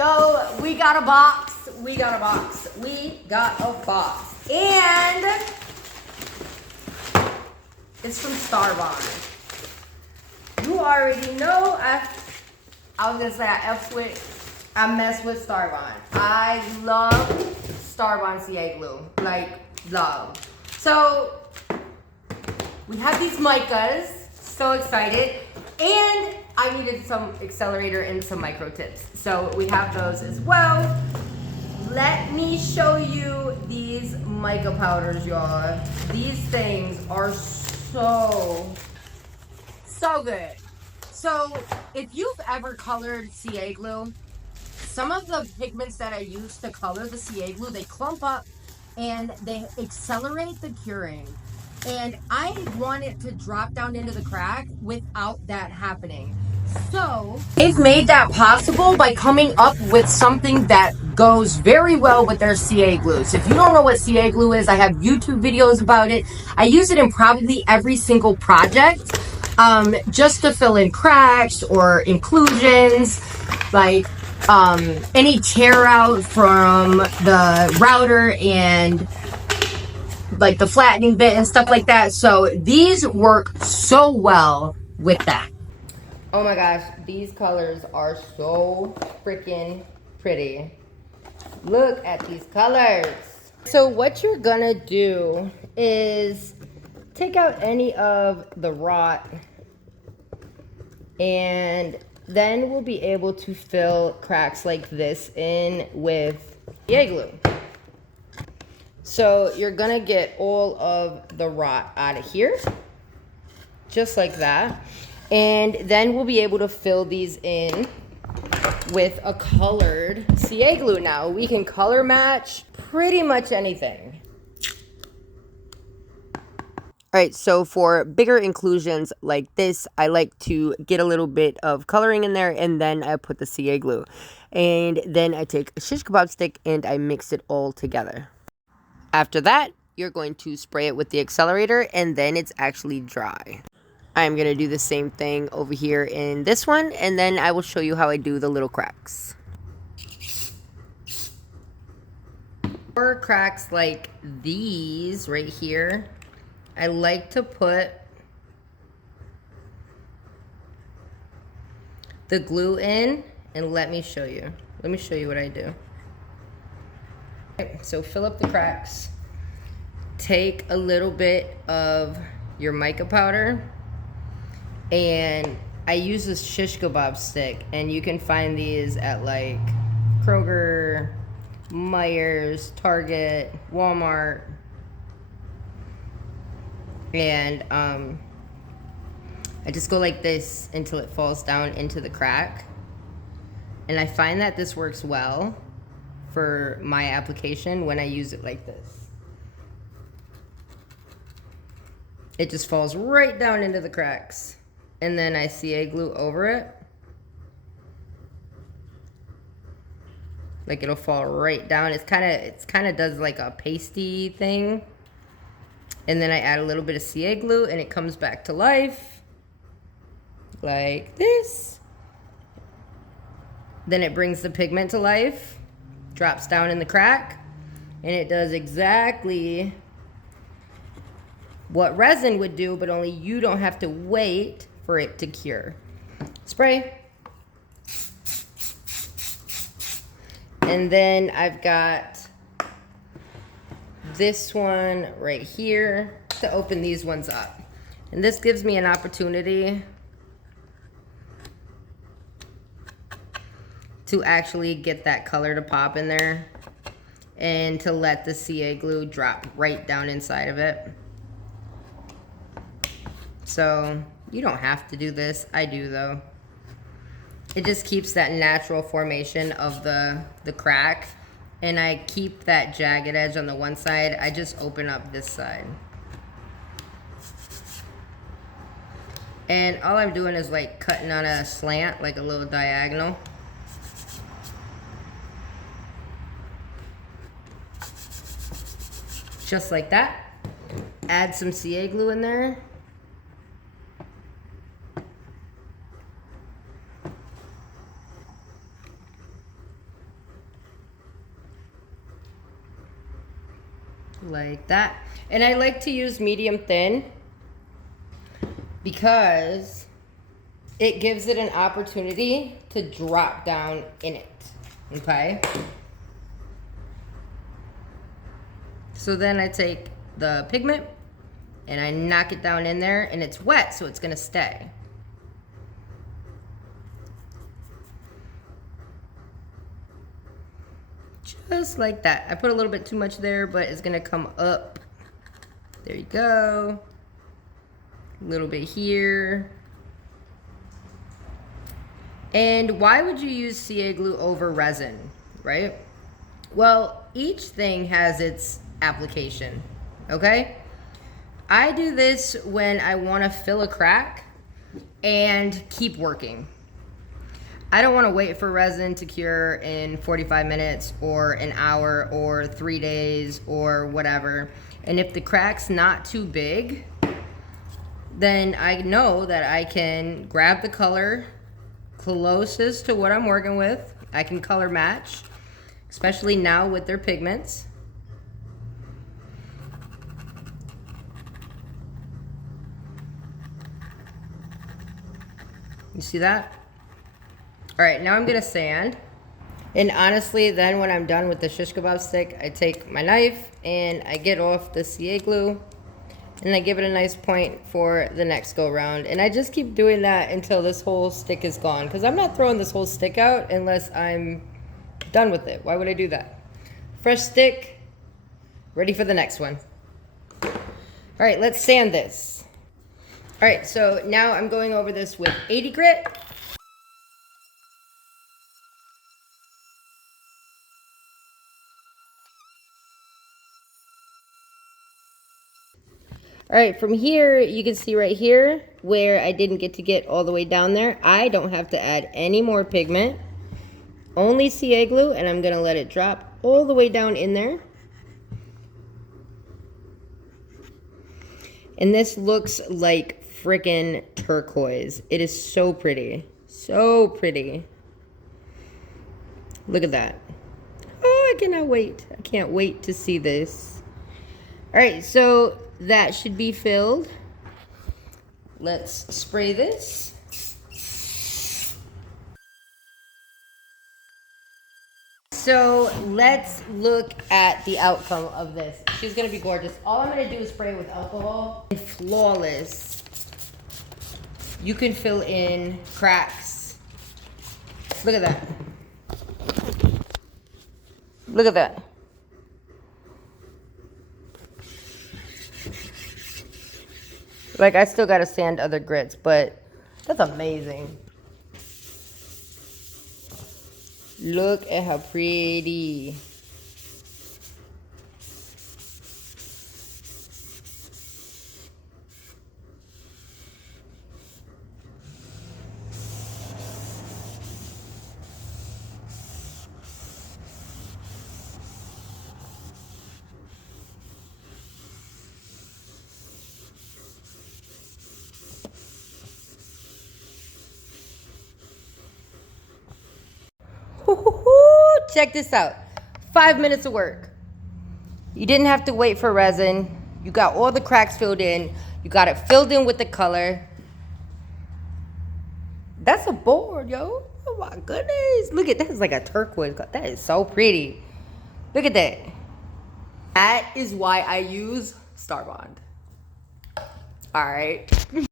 Yo, we got a box. We got a box. We got a box. And it's from Starbond. You already know I was gonna say I mess with Starbond. I love Starbond CA glue. Like, love. So we have these micas. So excited. And I needed some accelerator and some micro tips. So we have those as well. Let me show you these mica powders, y'all. These things are so good. So if you've ever colored CA glue, some of the pigments that I use to color the CA glue, they clump up and they accelerate the curing. And I want it to drop down into the crack without that happening. So they've made that possible by coming up with something that goes very well with their CA glues. If you don't know what CA glue is, I have YouTube videos about it. I use it in probably every single project, just to fill in cracks or inclusions, like any tear out from the router and like the flattening bit and stuff like that. So these work so well with that. Oh my gosh, these colors are so freaking pretty. Look at these colors. So what you're gonna do is take out any of the rot, and then we'll be able to fill cracks like this in with CA glue. So you're gonna get all of the rot out of here, just like that. And then we'll be able to fill these in with a colored CA glue now. We can color match pretty much anything. All right, so for bigger inclusions like this, I like to get a little bit of coloring in there, and then I put the CA glue. And then I take a shish kebab stick and I mix it all together. After that, you're going to spray it with the accelerator, and then it's actually dry. I'm going to do the same thing over here in this one, and then I will show you how I do the little cracks. For cracks like these right here, I like to put the glue in, and let me show you. Let me show you what I do. Okay, so fill up the cracks. Take a little bit of your mica powder, and I use this shish kebab stick, and you can find these at like Kroger, Myers, Target, Walmart. And I just go like this until it falls down into the crack. And I find that this works well for my application when I use it like this. It just falls right down into the cracks. And then I CA glue over it. Like it'll fall right down. It's kind of does like a pasty thing. And then I add a little bit of CA glue, and it comes back to life like this. Then it brings the pigment to life, drops down in the crack, and it does exactly what resin would do, but only you don't have to wait for it to cure. Spray. And then I've got this one right here to open these ones up. And this gives me an opportunity to actually get that color to pop in there and to let the CA glue drop right down inside of it. So you don't have to do this. I do though. It just keeps that natural formation of the crack, and I keep that jagged edge on the one side. I just open up this side. And all I'm doing is like cutting on a slant, like a little diagonal. Just like that. Add some CA glue in there. like that. And I like to use medium thin because it gives it an opportunity to drop down in it, okay? So then I take the pigment and I knock it down in there, and it's wet, so it's gonna stay. Just like that. I put a little bit too much there, but it's gonna come up. There you go. A little bit here. And why would you use CA glue over resin, right? Well, each thing has its application, okay? I do this when I want to fill a crack and keep working. I don't want to wait for resin to cure in 45 minutes or an hour or 3 days or whatever. And if the crack's not too big, then I know that I can grab the color closest to what I'm working with. I can color match, especially now with their pigments. You see that? All right, now I'm gonna sand. And honestly, then when I'm done with the shish kebab stick, I take my knife and I get off the CA glue and I give it a nice point for the next go round. And I just keep doing that until this whole stick is gone, because I'm not throwing this whole stick out unless I'm done with it. Why would I do that? Fresh stick, ready for the next one. All right, let's sand this. All right, so now I'm going over this with 80 grit. All right, from here, you can see right here where I didn't get all the way down there. I don't have to add any more pigment, only CA glue, and I'm gonna let it drop all the way down in there. And this looks like freaking turquoise. It is so pretty, so pretty. Look at that. Oh, I cannot wait. I can't wait to see this. All right, so that should be filled. Let's spray this. So let's look at the outcome of this. She's gonna be gorgeous. All I'm gonna do is spray with alcohol. Flawless. You can fill in cracks. Look at that. Look at that. Like, I still gotta sand other grits, but that's amazing. Look at how pretty. Check this out. 5 minutes of work. You didn't have to wait for resin. You got all the cracks filled in. You got it filled in with the color. That's a board, yo. Oh my goodness. Look at that. It's like a turquoise. That is so pretty. Look at that. That is why I use Starbond. All right.